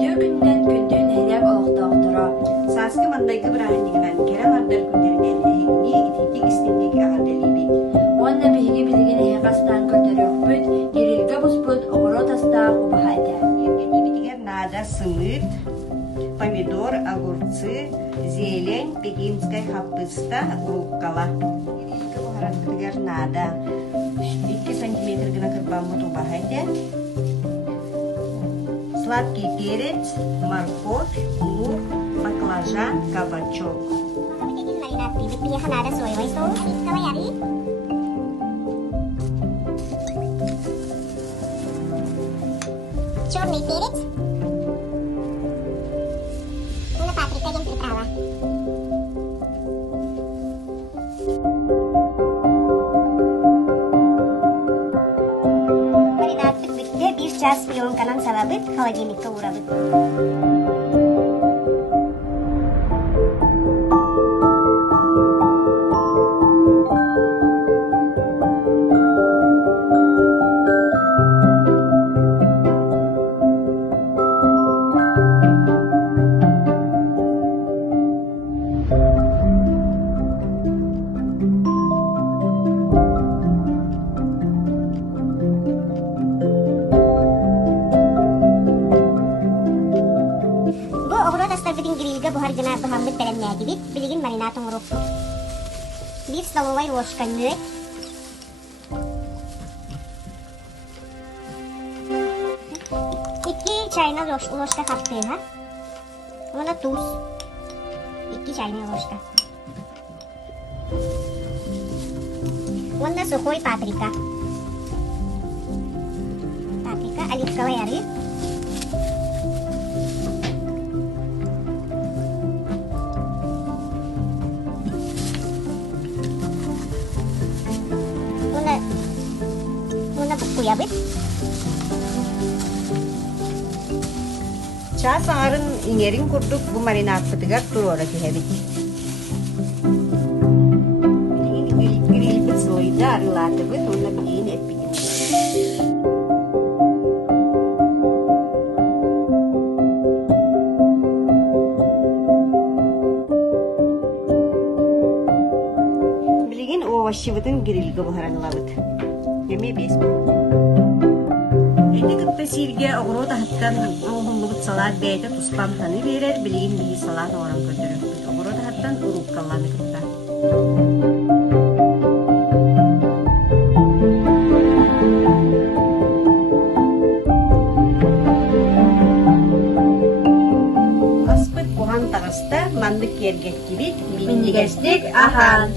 Өйдөө күннен күндүн хелек олохтоохторо. Сааскы мандайгы бырахыннигинан кэрэ ардылар куннэринэн эхигни ититик истинник эгэрдэлээн. Онна биһиги билигини хекастан көрдөрөкпүт, кирилге буспут оғыро тастаах убахайда. Ергенибитигер нада сымыт, помидор, огурцы, зелень, пекинская капуста, руккола. Кирилге бухараттыгер нада 2 сантиметр гына кырбаммут убахайда. Сладкий перец, морковь, лук, баклажан, кабачок. Черный перец. Una paprika yang приправа. Маринад бітті 1 час пленканан салабыт, холодильникка урабыт. Buhar gana bahamut pelenmedi bit, biligin marinatong rup. 1 столовой ложка мед. 2 чайная ложка кыттыыны. Мына туз. 2 чайная ложка. Мына сухой паприка. Паприка оливковый. Kuyabit. Çağ sağırın inerin kurduk bu marinat fıtıgar turora kehebit. Grill bit soyda arılatı bit, onunla bileğin et bitin. Bileğin ovaşı bıtın grillge buharanıla bit. Yemeği beş bit. Сирге оғыру тахаттан оғыллығыт салат бәйті тұспан ханы берер, білейін бейі салат оғыран көтіріп. Оғыру тахаттан ұруккалланы кытта. Аспыт бұған тағыста мандық ергет кебет, бейіндегестік ахан.